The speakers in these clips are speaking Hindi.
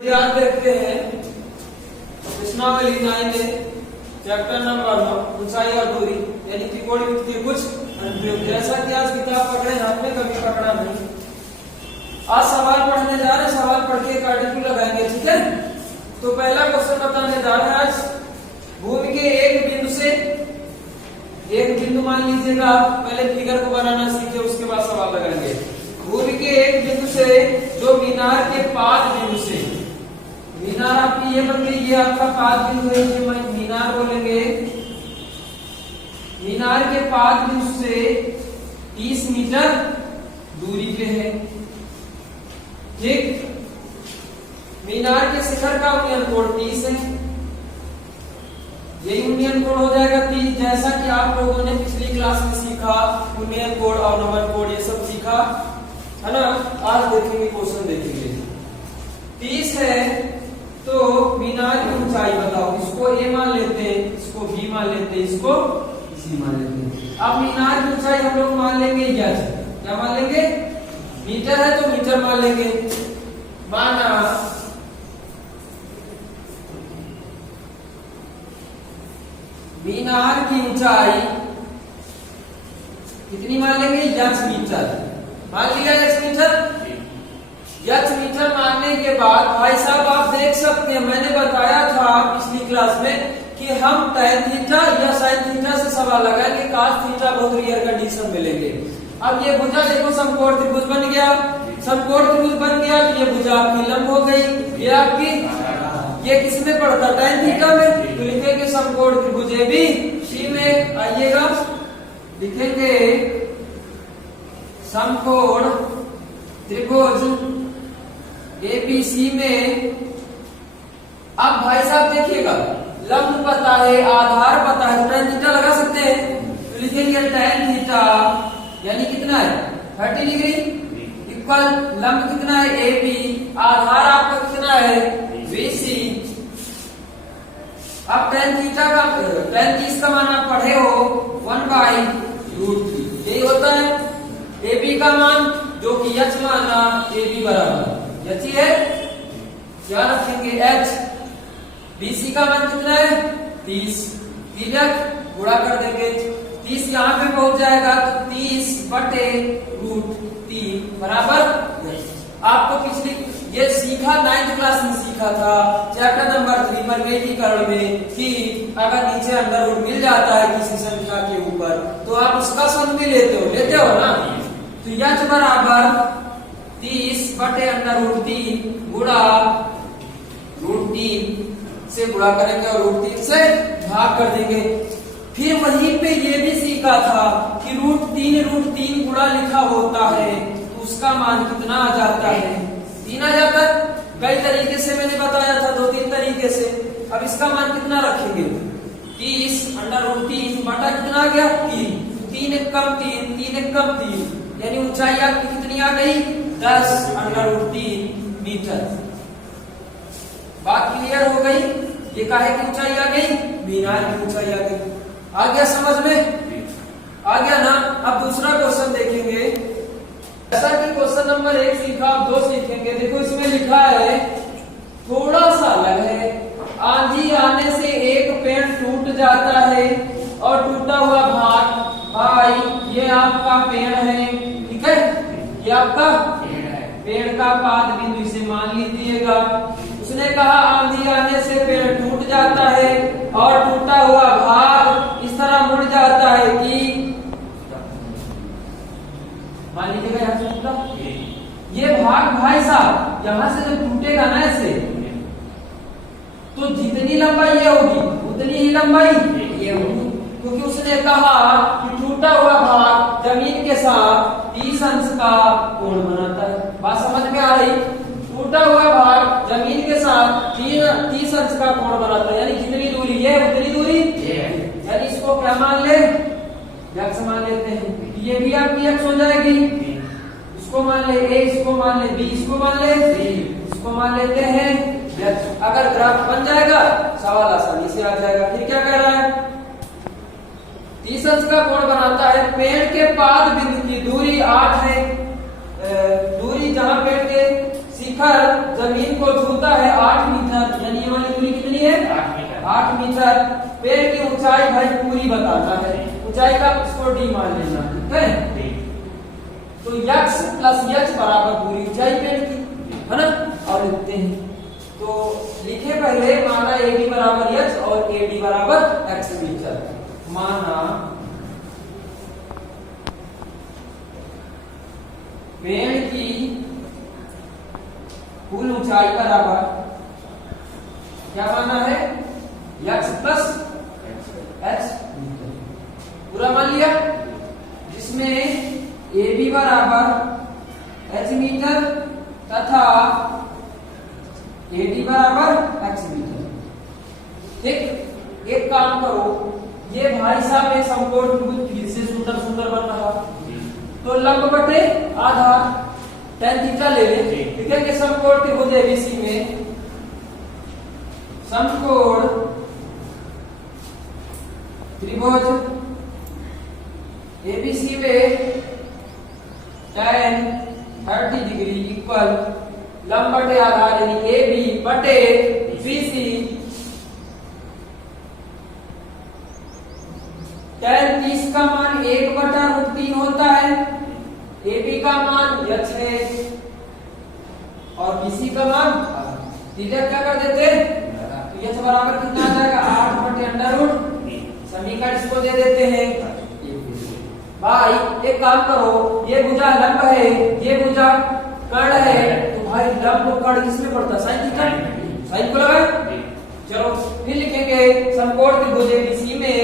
याद देखते हैं प्रश्नावली 9 में चैप्टर नंबर 9 ऊंचाई और दूरी यानी त्रिकोण के कुछ अनुप्रयोग। जैसा कि आज किताब पकड़े हाथ में कभी पकड़ा नहीं। आज सवाल पढ़ने जा रहे हैं, सवाल पढ़ के कार्डिक्यू लगाएंगे, ठीक है। तो पहला क्वेश्चन बताने जा रहे हैं आज। भूमि के एक बिंदु से एक बिंदु मान लीजिएगा, पहले फिगर को बनाना सीखे उसके बाद सवाल लगाएंगे। भूमि के एक बिंदु से जो मीनार के 5 बिंदु से, मीनार आपकी ये बन गई, ये आपका 5 बिंदु है, ये मीनार बोलेंगे। मीनार के 5 बिंदु से 30 मीटर दूरी पे है, ठीक। मीनार के शिखर का यूनियन कोण 30 है, ये यूनियन कोण हो जाएगा 30। जैसा कि आप लोगों ने पिछली क्लास में सीखा, यूनियन कोण और नमन कोण ये सब सीखा है ना। आज देखेंगे, क्वेश्चन देखेंगे। 30 है तो मीनार की ऊंचाई बताओ। इसको ए मान लेते हैं, इसको बी मान लेते हैं, इसको सी मान लेते हैं। अब मीनार की ऊंचाई हम लोग मान लेंगे क्या मान लेंगे? मीटर है तो मीटर मान लेंगे। माना मीनार की ऊंचाई कितनी मान लेंगे? x मीटर मान लिया। x मीटर मानने के बाद भाई साहब आप देख सकते हैं, मैंने बताया था पिछली क्लास में कि हम tan थीटा या sin थीटा से सवाल लगाएंगे, cos थीटा बहुत रेयर कंडीशन मिलेंगे। अब ये भुजा देखो, समकोण त्रिभुज बन गया। समकोण त्रिभुज बन गया तो ये भुजा आपकी लंब हो गई, ये आपकी, ये किसमें पड़ता? tan थीटा में। तो लिखेंगे समकोण त्रिभुज ABC में। आइएगा लिखेंगे समकोण त्रिभुज ABC में। अब भाई साहब देखिएगा, लंब पता है, आधार पता है, tan थीटा लगा सकते हैं। तो लिखेंगे tan थीटा यानी कितना है? 30 डिग्री इक्वल लंब कितना है? AB, आधार आपका कितना है? BC। अब tan थीटा का tan 30 का मान आप पढ़े हो 1/√3, यही होता है। AB का मान जो कि h माना, AB बराबर h ही है, क्या रखेंगे? h। BC का मान कितना है? 30। तिर्यक गुणा कर देंगे, 30 यहाँ पे पहुंच जाएगा तो 30/√3 बराबर। आपको पिछली ये सीखा 9th क्लास में सीखा था चैप्टर नंबर 3 परिमेयीकरण में कि अगर नीचे अंडर रूट मिल जाता है किसी संख्या के ऊपर तो आप उसका सन भी लेते हो ना। तो h बराबर 30/√3 गुणा √3 से गुणा करेंगे और √3 से भाग कर देंगे। फिर वहीं पे ये भी सीखा था कि √3 गुणा लिखा होता है तो उसका मान कितना आ जाता है? 3 आ जाता है। कई तरीके से मैंने बताया था, 2-3 तरीके से। अब इसका मान कितना रखेंगे? 30/√3 बटा कितना आ गया? 3 1 कम 3 3 1 कम 3 यानी ऊंचाई आपकी कितनी आ गई? 10/√3 मीटर। बात क्लियर हो गई? ये काहे की ऊंचाई आ गई? मीनार की ऊंचाई आ गई। आ गया समझ में? आ गया ना। अब दूसरा क्वेश्चन देखेंगे। जैसा कि क्वेश्चन नंबर 1 सीखा, आप 2 सीखेंगे। देखो इसमें लिखा है, थोड़ा सा अलग है। आंधी आने से एक पेड़ टूट जाता है और टूटा हुआ भाग, भाई ये आपका पेड़ है, ठीक है, ये आपका पेड़ का पाद बिंदु इसे मान लीजिएगा। उसने कहा आंधी आने से पेड़ टूट जाता है और टूटा हुआ भाग इस तरह मुड़ जाता है कि, मान लीजिएगा यहाँ से टूटा, ये भाग भाई साहब यहाँ से जब टूटेगा ना ऐसे, तो जितनी लंबाई ये होगी उतनी ही लंबाई ये होगी, क्योंकि उसने कहा कि टूटा हुआ भाग जमीन के साथ 30 अंश का कोण बनाता है। बात समझ में आ रही? टूटा हुआ भाग जमीन के साथ 30 अंश का कोण बनाता है, यानी जितनी दूरी ये उतनी दूरी यानी इसको क्या मान ले? x मान लेते हैं। ये भी आपकी x हो जाएगी। इसको मान ले a, इसको मान ले b, इसको मान ले c, इसको मान लेते हैं h। अगर ग्राफ बन जाएगा सवाल आसानी से आ जाएगा। फिर क्या कह रहा है? 30 अंश का कोण बनाता है। पेड़ के पाद बिंदु की दूरी 8 है। दूरी जहां पेड़ के शिखर जमीन को छूता है है 8 मीटर। पेड़ की ऊंचाई भाई पूरी बताता है, ऊंचाई का उसको डी मान लेना, ठीक है। तो यक्स प्लस यच बराबर पूरी ऊंचाई पेड़ की, है ना। और लिखते हैं, तो लिखे पहले माना ए बी बराबर यच और ए डी बराबर एक्स मीटर। माना पेड़ की कुल ऊंचाई बराबर क्या माना है, यक्स प्लस एच मीटर, पूरा मान लिया, जिसमें ए बी बराबर एच मीटर तथा ए डी बराबर एक्स मीटर। ठीक, एक काम करो, ये भाई साहब एक समकोण त्रिभुज फिर से सुंदर सुंदर बन रहा, तो लंब बटे आधार tan थीटा ले ले, ठीक है। कि समकोण त्रिभुज एबीसी में समकोण त्रिभुज एबीसी में tan 30 डिग्री इक्वल लंब बटे आधार यानी ए बी बटे बीसी tan 30 का मान 1/√3 होता है, ए बी का मान यच है और बीसी का मान सीधे क्या कर देते हैं, तो यच बराबर कितना आ जाएगा 8/√3। समीकरण इसको दे देते हैं। भाई एक काम करो, ये भुजा लंब है, ये भुजा कर्ण है, तो भाई लंब कर्ण किसमें पड़ता है, साइन थीटा, साइन को लगाए। चलो फिर लिखेंगे समकोण त्रिभुज एबीसी में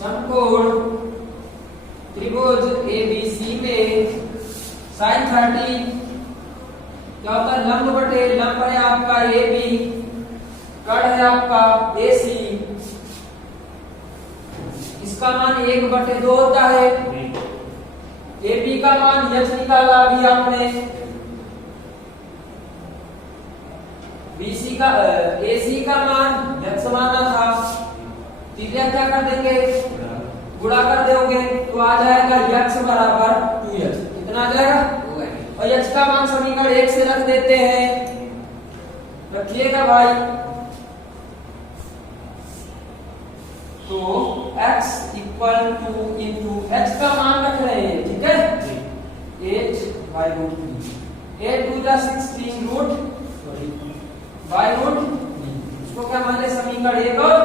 समकोण त्रिभुज एबीसी में sin 30 क्या होता है, लंब बटे लंब है आपका ए बी, कर्ण है आपका ए सी, इसका मान 1/2 होता है। ए बी का मान यच निकाला अभी आपने, बीसी का ए सी का मान यच माना था, तीसरा क्या कर देंगे, गुणा कर दोगे तो आ जाएगा यक्स बराबर 2h, कितना आ जाएगा, और यक्स का मान समीकरण 1 से रख देते हैं, रखिएगा भाई। तो x equal two into h का मान रख रहे हैं, ठीक है, 8/√3, 8 2 16 √3, इसको क्या मान ले, समीकरण 1 और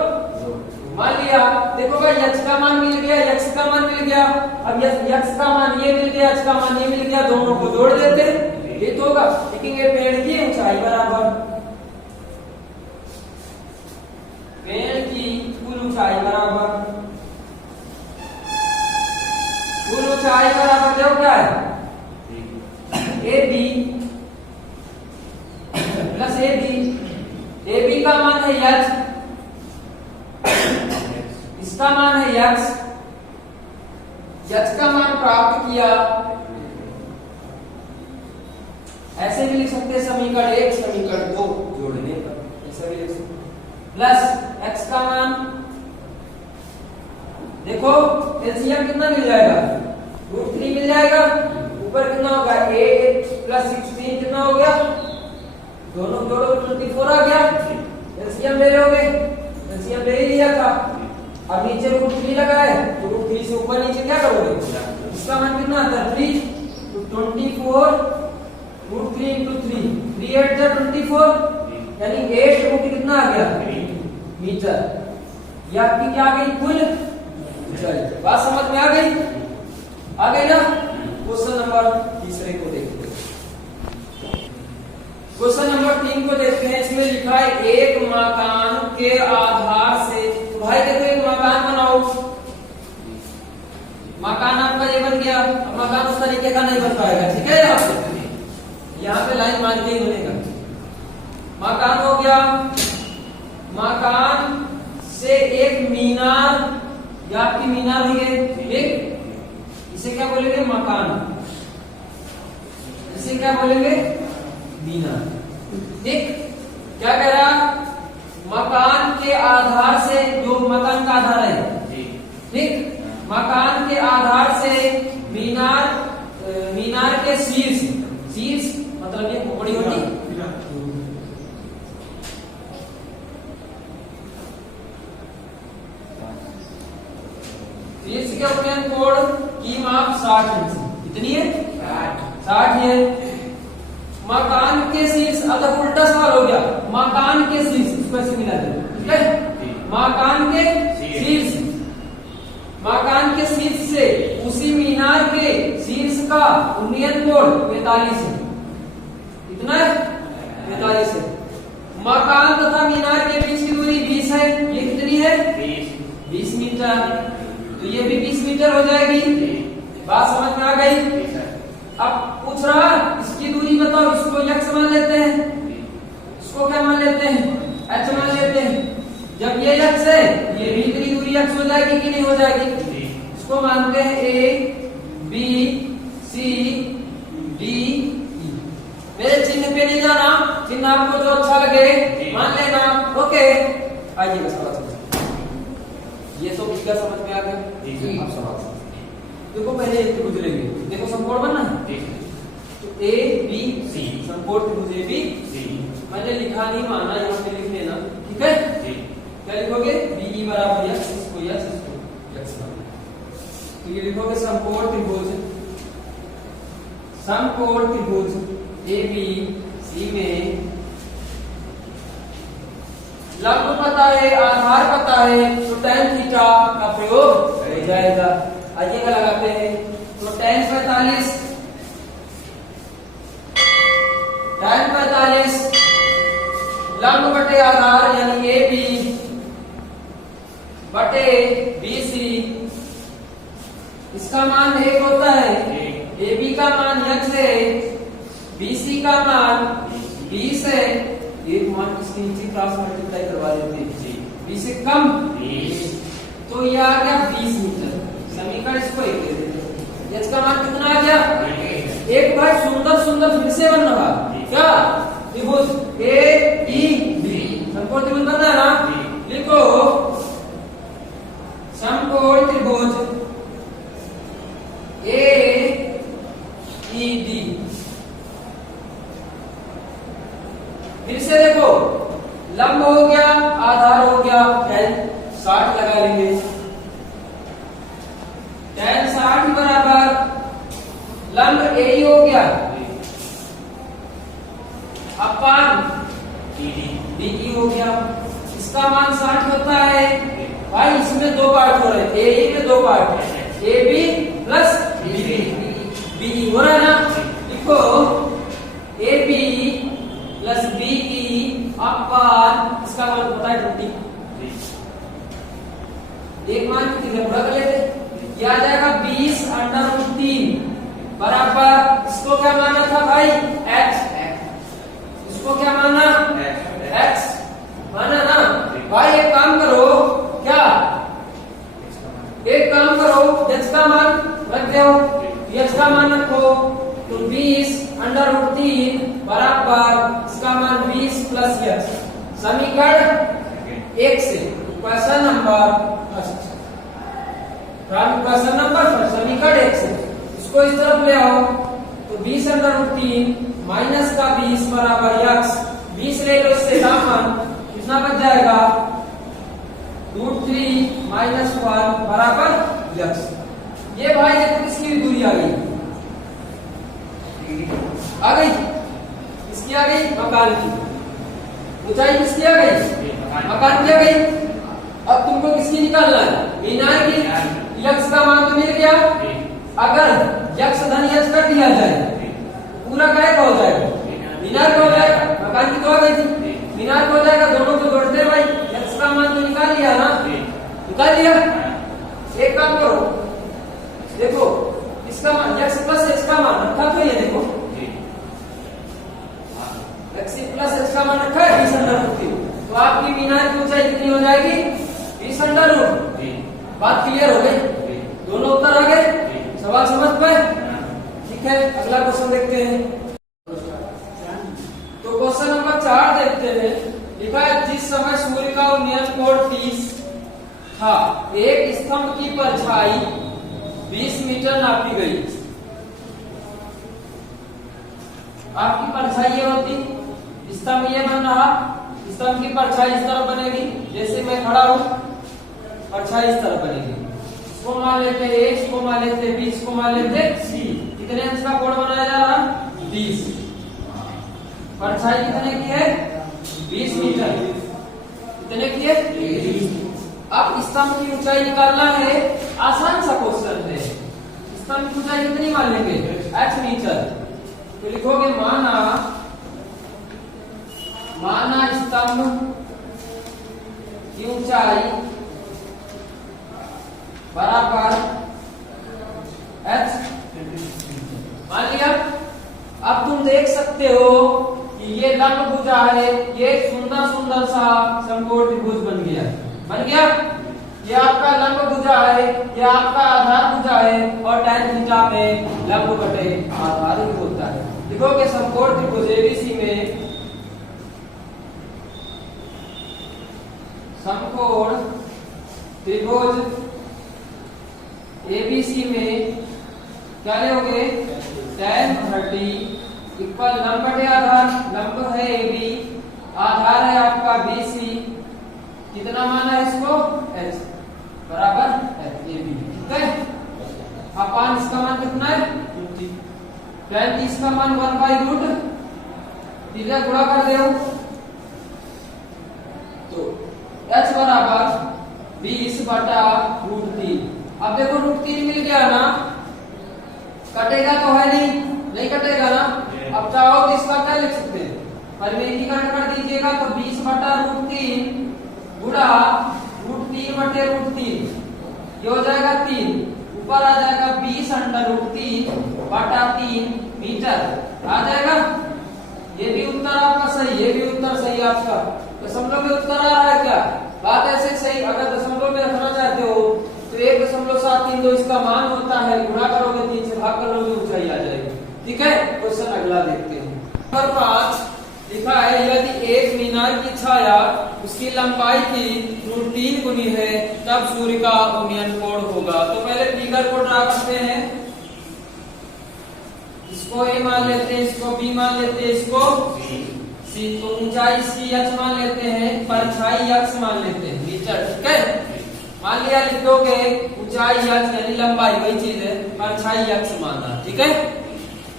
मान लिया। देखो भाई यक्स का मान मिल गया, यक्स का मान मिल गया, अब यक्स का मान ये मिल गया, यक्स का मान ये मिल गया, दोनों को जोड़ देते हैं, ये तो होगा। लिखेंगे पेड़ की ऊंचाई बराबर, पेड़ की कुल ऊंचाई बराबर, कुल ऊंचाई बराबर जो क्या है, A B plus A B, A B का मान है यच, इसका मान है यक्स, यक्स का मान प्राप्त किया, ऐसे भी लिख सकते हैं समीकरण 1 समीकरण 2 जोड़ने पर, ऐसा भी लिख सकते, प्लस एक्स का मान, देखो एलसीएम कितना मिल जाएगा, √3 मिल जाएगा, ऊपर कितना होगा 8 प्लस 16 कितना हो गया, दोनों जोड़ो 24 आ गया, एलसीएम ले लोगे, एलसीएम ले ही लिया था, अब नीचे √3 लगा है, तो √3 से ऊपर नीचे क्या करोगे, इसका मान कितना आता है 3, तो 24 √3 into 3, 3 8 जा 24, यानी 8 √3 कितना आ गया मीटर, ये आपकी क्या आ गई कुल ऊंचाई। बात समझ में आ गई ना। क्वेश्चन नंबर 3 को देखते हैं, क्वेश्चन नंबर 3 को देखते हैं। इसमें लिखा है एक मकान के आधार से, तो भाई देखो एक मकान बनाओ, मकान आपका ये बन गया, मकान उस तरीके का नहीं बन पाएगा, ठीक है। यहाँ पे लाइन मान के ही बनेगा, मकान हो गया, मकान से एक मीनार, या आपकी मीनार हुई है, ठीक, इसे क्या बोलेंगे मकान, इसे क्या बोलेंगे मीनार, ठीक। क्या कह रहा, मकान के आधार से, जो मकान का आधार है, ठीक, मकान के आधार से मीनार, मीनार के शीर्ष, शीर्ष मतलब ये खोपड़ी होती शीर्ष के उन्नयन कोण की माप 60 इंच। कितनी है? 60 है। मकान के शीर्ष, अब उल्टा सवाल हो गया, मकान के शीर्ष, इसको ऐसे मिला दे, ठीक है? मकान के शीर्ष, मकान के शीर्ष से उसी मीनार के शीर्ष का उन्नयन कोण 45 है। कितना है? 45 है। मकान तथा मीनार के बीच की दूरी 20 है। ये कितनी है? 20 मीटर। तो ये भी 20 मीटर हो जाएगी। बात समझ में आ गई? अब पूछ रहा इसकी दूरी बताओ, इसको x मान लेते हैं, इसको क्या मान लेते हैं? h मान लेते हैं। जब ये x है, ये भी इतनी दूरी x हो जाएगी कि नहीं हो जाएगी? इसको मानते हैं a b c d e। मेरे चिन्ह पे नहीं जाना, चिन्ह आपको जो अच्छा लगे मान लेना। ओके, आइए बस ये तो क्या समझ में आ गया? आप सवाल देखो, पहले एक त्रिभुज लेंगे, देखो समकोण बनना है तो ए बी सी, समकोण त्रिभुज ए बी सी। मैंने लिखा नहीं, माना, यहाँ पे लिख लेना, ठीक है? क्या लिखोगे? बी बराबर x, इसको x, इसको x। तो ये लिखोगे समकोण त्रिभुज, समकोण त्रिभुज ए बी सी में लंब पता है, आधार पता है, तो tan थीटा का प्रयोग हो जाएगा। आइए क्या लगाते हैं, तो tan 45, tan 45 लंब बटे आधार यानी ए बी बटे बी सी। इसका मान 1 होता है, ए बी का मान x है, बी सी का मान 20 है। एक मान इसके नीचे क्रॉस मल्टीप्लाई करवा देते हैं, 20 से कम 20, तो ये आ गया 20 मीटर। समीकरण इसको एक दे देते हैं। x का मान कितना आ गया? एक भाई सुंदर सुंदर फिर से बन रहा क्या? त्रिभुज ए ई बी, समकोण त्रिभुज बनना है ना? लिखो समकोण त्रिभुज ए ई डी। फिर से देखो, लंब हो गया, आधार हो गया, tan 60 लगा लेंगे। tan 60 बराबर लंब ए हो गया अपान डी हो गया। इसका मान 60 होता है भाई, इसमें दो पार्ट हो रहे हैं, ए में दो पार्ट, ए बी प्लस बी हो रहा है ना? लिखो A B plus B upon, इसका मान पता है 20। एक मान कितने पूरा कर लेते, यह आ जाएगा 20√3 बराबर, इसको क्या माना था भाई? x, इसको क्या माना? x माना ना भाई। एक काम करो, क्या एक काम करो, x का मान रख दो, x का मान रखो, तो 20√3 बराबर इसका मान 20 प्लस x। समीकरण 1 से क्वेश्चन नंबर फर्स्ट, समीकरण 1 से इसको इस तरफ ले आओ, तो 20√3 माइनस का 20 बराबर x। 20 ले लो, इससे दामन कितना बच जाएगा? √3 माइनस 1 बराबर x। ये भाई ये तो किसकी भी दूरी आ गई, आ गई, इसकी आ गई, मकान की ऊंचाई किसकी आ गई? मकान की आ गई। अब तुमको किसकी निकालना है? मीनार की। x का मान तो मिल गया, अगर x धन h कर दिया जाए पूरा काय का हो जाएगा? मीनार का हो जाएगा। मकान की तो आ गई थी, मीनार का हो जाएगा। दोनों को जोड़ते भाई, x का मान तो निकाल लिया ना? निकाल लिया। एक काम करो, देखो इसका मान x प्लस h का मान रखा, तो ये देखो x प्लस h का मान रखा है 20√3, तो आपकी मीनार की ऊंचाई कितनी हो जाएगी? 20√3। बात क्लियर हो गई? दोनों उत्तर आ गए, सवाल समझ पाए? ठीक है, अगला क्वेश्चन देखते हैं। तो क्वेश्चन नंबर 4 देखते हैं। लिखा है जिस समय सूर्य का उन्नयन कोण 30 था, एक स्तंभ की परछाई 20 मीटर नापी गई। आपकी परछाई ये होती, स्तंभ ये बन रहा, स्तंभ की परछाई इस तरफ बनेगी, जैसे मैं खड़ा हूं परछाई इस तरफ बनेगी। इसको मान मान लेते हैं a, इसको मान लेते हैं b, इसको मान लेते हैं c। कितने अंश का कोण बनाया जा रहा? 20। परछाई कितने की है? 20 मीटर। कितने की है? 20। अब स्तंभ की ऊंचाई निकालना है, आसान सा क्वेश्चन है। स्तंभ की ऊंचाई कितनी मान लेंगे? h metre. तो लिखोगे माना स्तंभ की ऊंचाई बराबर h। मान लिया। अब तुम देख सकते हो कि ये लंब भुजा है, ये सुंदर सुंदर सा समकोण त्रिभुज बन गया। बन गया। ये आपका लंब भुजा है, ये आपका आधार भुजा है, और tan थीटा में लंब बटे आधार ही होता है। देखो कि समकोण त्रिभुज एबीसी में समकोण त्रिभुज एबीसी में क्या लोगे? tan 30 इक्वल लंब बटे आधार। लंब है AB, आधार है आपका BC। कितना माना है इसको? h बराबर h AB। ठीक है। अपान इसका मान कितना है? tan 30 का मान 1/√। सीधा गुणा कर दो तो h बराबर 20/√3। अब देखो √3 मिल गया ना, कटेगा तो है नहीं कटेगा ना। अब चाहो तो इसका क्या लिख सकते हैं? परिमेयीकरण कर दीजिएगा तो 20/√3 गुणा √3/√3, ये हो जाएगा 3। ऊपर आ जाएगा 20√3/3 मीटर आ जाएगा। ये भी उत्तर आपका सही, ये भी उत्तर सही आपका। दशमलव में उत्तर आ रहा है क्या? बात ऐसे सही। अगर दशमलव में रखना चाहते हो तो 1.732 इसका मान होता है, गुणा करोगे 3 से भाग करोगे, ऊंचाई आ जाएगी। ठीक है। क्वेश्चन अगला देखते हैं। नंबर 5 लिखा है, यदि एक मीनार की छाया उसकी लंबाई की √3 गुनी है तब सूर्य का उन्नयन कोण होगा। तो पहले फिगर को ड्रा करते हैं। इसको a मान लेते हैं, इसको b मान लेते हैं, इसको c। तो ऊंचाई c h मान लेते हैं, परछाई x मान लेते हैं मीटर। ठीक है। मान लिया, लिख दोगे ऊंचाई h यानी लंबाई, वही चीज है, परछाई x माना। ठीक है।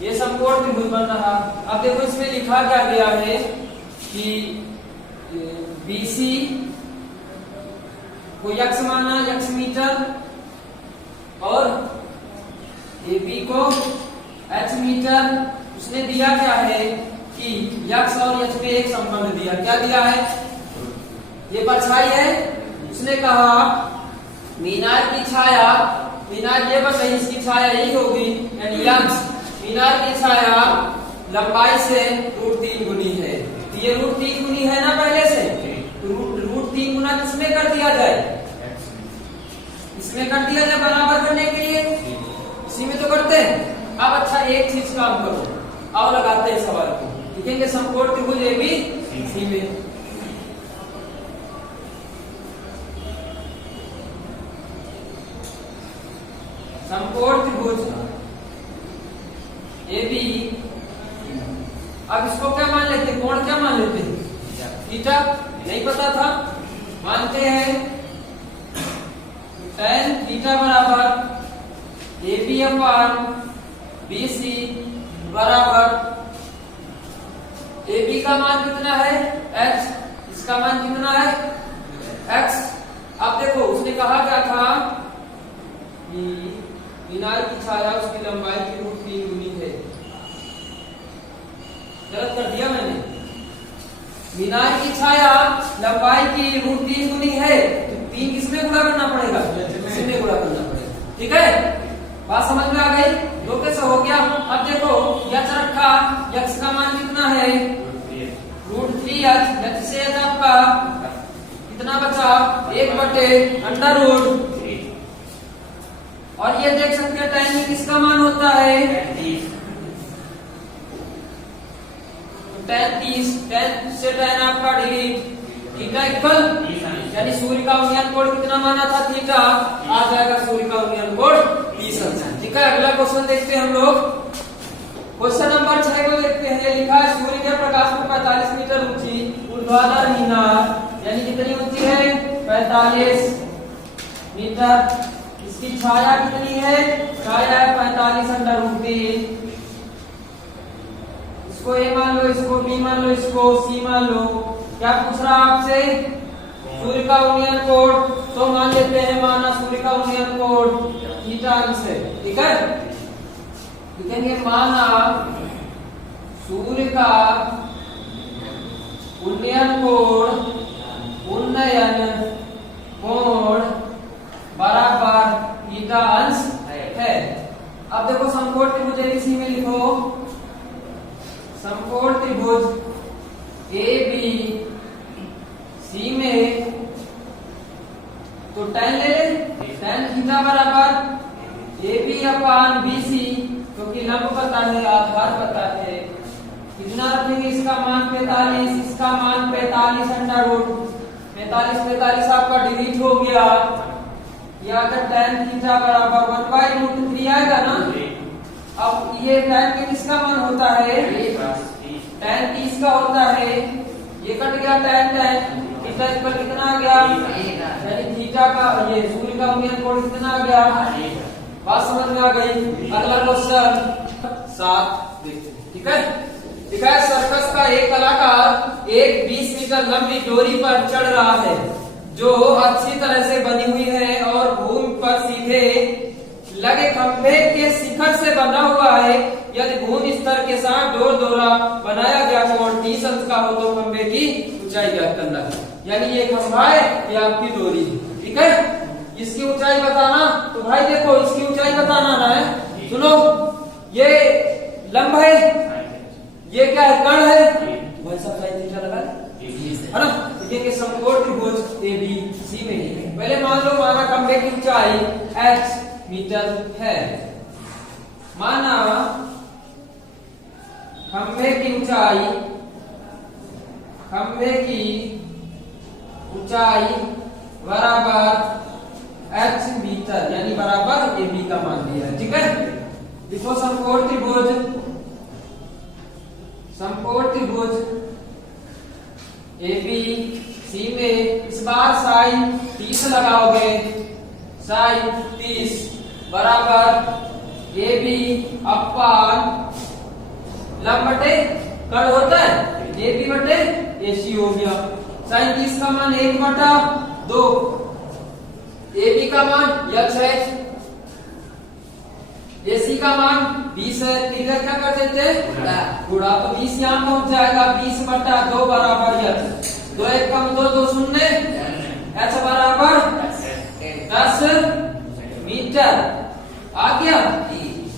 ये समकोण त्रिभुज बन रहा। अब देखो इसमें लिखा क्या गया है कि BC को x माना, x मीटर, और AB को h मीटर। उसने दिया क्या है कि x और h पे एक संबंध दिया। क्या दिया है? ये परछाई है। उसने कहा मीनार की छाया, मीनार ये बन रही, इसकी छाया यही होगी, यानी x मीनार की छाया लंबाई से √3 गुनी है। तो ये √3 गुनी है ना पहले से, तो √3 गुना किसमें कर दिया जाए? इसमें कर दिया जाए बराबर करने के लिए। इसी में तो करते हैं। अब अच्छा एक चीज काम करो, आओ लगाते हैं सवाल को। लिखेंगे समकोण त्रिभुज एबीसी में समकोण त्रिभुज AB। अब इसको क्या मान लेते हैं? कोण क्या मान लेते हैं? थीटा। नहीं पता था, मानते हैं tan थीटा बराबर AB/BC बराबर AB का मान कितना है? h। इसका मान कितना है? x। अब देखो उसने कहा क्या था कि मीनार की छाया उसकी लंबाई की √3 गुनी है। गलत कर दिया मैंने। मीनार की छाया लंबाई की √3 गुनी है, तो 3 किसमें गुणा करना पड़ेगा? इसमें गुणा करना पड़ेगा। ठीक है। बात समझ में आ गई? दो कैसे हो गया? अब देखो h रखा, x का मान कितना है? √3h। h से h आपका कितना बचा? 1/√3। और ये देख सकते हैं tan किसका मान होता है? tan 30, tan से tan आपका डिलीट, थीटा इक्वल, यानी सूर्य का उन्नयन कोण कितना माना था? थीटा। आ जाएगा सूर्य का उन्नयन कोण 30 अंश। ठीक है। अगला क्वेश्चन देखते हैं हम लोग। क्वेश्चन नंबर 6 को देखते हैं। लिखा है सूर्य के प्रकाश में 45 मीटर ऊंची ऊर्ध्वाधर मीनार, यानी कितनी ऊंची है? 45 मीटर। इसकी छाया कितनी है? छाया है 45√3। इसको ए मान लो, इसको बी मान लो, इसको सी मान लो। क्या पूछ रहा आपसे? सूर्य का उन्नयन कोण। तो मान लेते हैं, माना सूर्य का उन्नयन कोण थीटा अंश है, ठीक है। लिखेंगे माना सूर्य का उन्नयन कोण बराबर थीटा अंश है। अब देखो समकोण त्रिभुज एबीसी में लिखो, समकोण त्रिभुज एबीसी में तो tan ले ले, tan थीटा बराबर AB अपान BC, क्योंकि लंब पता है, आधार पता है। कितना रखेंगे? इसका मान 45, इसका मान 45 अंडर रूट 45 आपका डिलीट हो गया। ये अगर tan थीटा बराबर 1/√3 आएगा ना। अब ये tan के किसका मान होता है? tan 30 का होता है। ये कट गया tan थीटा इस पर कितना आ गया? यानी थीटा का, ये सूर्य का उन्नयन कोण कितना आ गया? बात समझ में आ गई। अगला क्वेश्चन 7 देखते हैं, ठीक है। लिखा है सर्कस का एक कलाकार एक 20 मीटर लंबी डोरी पर चढ़ रहा है जो अच्छी तरह से बनी हुई है और भूमि पर सीधे लगे खंभे के शिखर से बना हुआ है। यदि भूमि स्तर के साथ डोर द्वारा बनाया गया कोण 30 अंश का हो तो खंभे की ऊंचाई ज्ञात करना है। यानी ये खंभा है, ये आपकी डोरी है, ठीक है। इसकी ऊंचाई बताना, तो भाई देखो इसकी ऊंचाई बताना ना है। सुनो, ये लंब है, ये क्या है? कर्ण है। भाई सब साइड थीटा लगा है ना। देखिए समकोण त्रिभुज एबीसी में पहले मान लो, माना खंभे की ऊंचाई h मीटर है। माना खंभे की ऊंचाई बराबर h मीटर, यानी बराबर AB का मान दिया है, ठीक है। लिखो समकोण त्रिभुज ABC में इस बार साइन 30 लगाओगे, साइन 30 बराबर AB अपान लंब बटे कर्ण होता है, AB बटे AC हो गया। साइन 30 का मान 1/2, AB का मान h है, AC का मान 20 है। तीन क्या कर देते हैं? गुणा, तो 20 यहाँ पहुंच जाएगा। 20/2 बराबर h। 2 1 कम 2 2 शून्य, h बराबर 10 मीटर आ गया।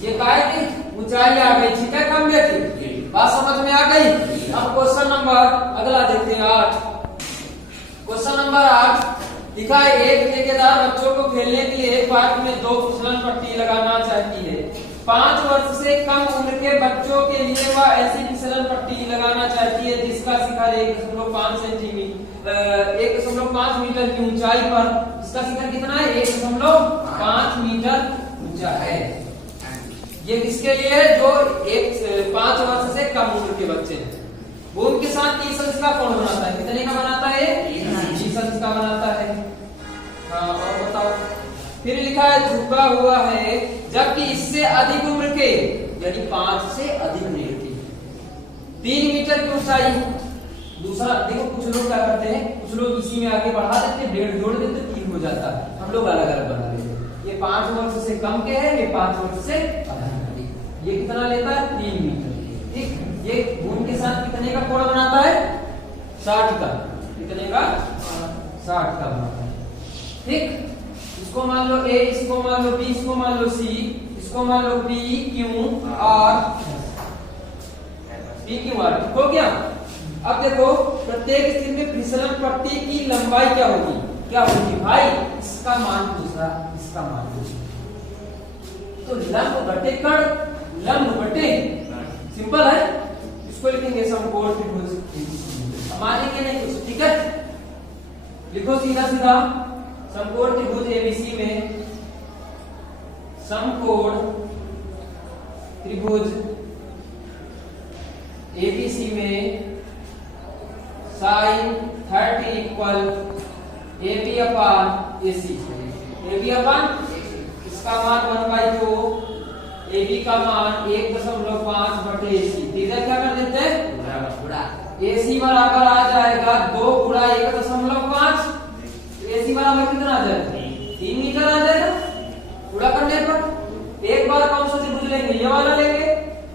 ये काय की ऊंचाई आ गई, ठीक है, खंभे की। बात समझ में आ गई। अब क्वेश्चन नंबर अगला देखते हैं 8। क्वेश्चन नंबर 8 लिखा है, एक ठेकेदार बच्चों को खेलने के लिए एक पार्क में 2 फिसलन पट्टी लगाना चाहती है। 5 वर्ष से कम उम्र के बच्चों के लिए वह ऐसी फिसलन पट्टी लगाना चाहती है जिसका शिखर 1.5 मीटर की ऊंचाई पर, इसका शिखर कितना है? 1.5 मीटर ऊंचा है। ये किसके लिए है? जो 5 वर्ष से कम उम्र के बच्चे हैं। भूमि के साथ 30 अंश का कोण बनाता है। कितने का बनाता है? 30 अंश का बनाता है। हाँ, और बताओ। फिर लिखा है झुका हुआ है जबकि इससे अधिक उम्र के, यानी 5 से अधिक उम्र के 3 मीटर की ऊंचाई। दूसरा देखो, कुछ लोग क्या करते हैं, कुछ लोग इसी में आगे बढ़ा देते हैं, 1.5 जोड़ देते, 3 हो जाता है। हम लोग अलग अलग बना लेते हैं। ये 5 वर्ष से कम के है, ये 5 वर्ष से अधिक। ये कितना लेता है? 3 मीटर, ठीक। ये भूमि के साथ कितने का कोण बनाता है? 60 का। कितने का? 60 का बनाता है, ठीक। इसको मान लो A, इसको मान लो B, इसको मान लो C, इसको मान लो P Q R, ठीक हो गया। अब देखो प्रत्येक स्थिति में फिसलन पट्टी की लंबाई क्या होगी? क्या होगी भाई? इसका मान दूसरा, इसका मान दूसरा। तो लंब बटे कर्ण, लंब बटे, सिंपल है। इसको लिखेंगे समकोण त्रिभुज। मानेंगे नहीं कुछ, ठीक है। लिखो सीधा सीधा, समकोण त्रिभुज एबीसी में, समकोण त्रिभुज एबीसी में साइन 30 इक्वल AB अपान AC। AB अपान AB का मान 1.5 बटे AC, इधर क्या कर देते हैं गुणा। AC बराबर आ जाएगा 2 गुणा 1.5, AC बराबर कितना आ जाएगा 3 मीटर आ जाएगा। गुणा करने पर एक बार कौन सा त्रिभुज लेंगे, ये वाला लेंगे।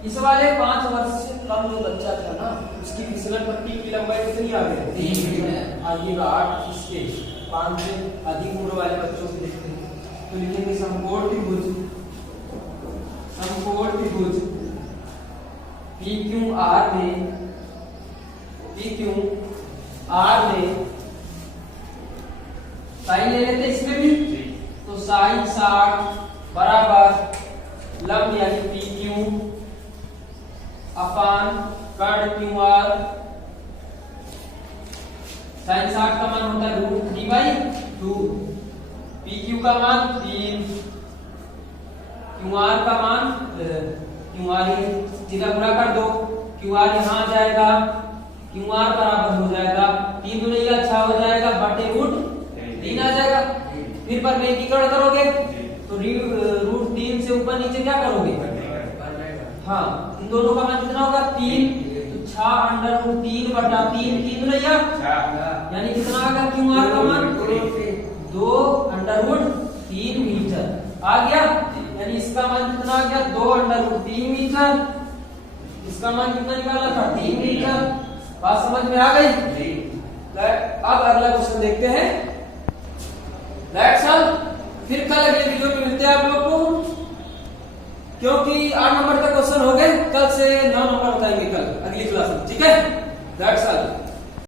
इस वाले 5 वर्ष से कम जो बच्चा था ना, उसकी फिसलन पट्टी की लंबाई कितनी आ गई 3 मीटर। आइएगा 8 इसके 5 से अधिक उम्र वाले बच्चों से देखते हैं, तो लिखेंगे समकोण त्रिभुज, समकोण त्रिभुज PQR में, PQR में साइन ले लेते इसमें भी, तो साइन 60 बराबर लंब यानी PQ अपान कर्ण QR। साइन 60 का मान होता है √3/2, PQ का मान 3, QR का मान QR सीधा गुणा कर दो, QR यहाँ आ जाएगा, QR बराबर हो जाएगा 3 दूनी 6 हो जाएगा बटे √3 आ जाएगा। फिर पर में एकीकरण करोगे तो √3 से ऊपर नीचे क्या करोगे, हाँ इन दोनों का मान कितना होगा 3, तो 6√3 बटा 3, 3 दूनी 6 यानी कितना आ गया QR का मान 2√3 मीटर आ गया। यानी इसका मान कितना आ गया 2√3 मीटर, इसका मान कितना निकाला था 3 मीटर। बात समझ में आ गई। अब अगला क्वेश्चन देखते हैं। फिर कल अगले वीडियो में मिलते हैं आप लोग को, क्योंकि 8 नंबर का क्वेश्चन हो गए, कल से 9 नंबर बताएंगे कल अगली क्लास में, ठीक है। That's all.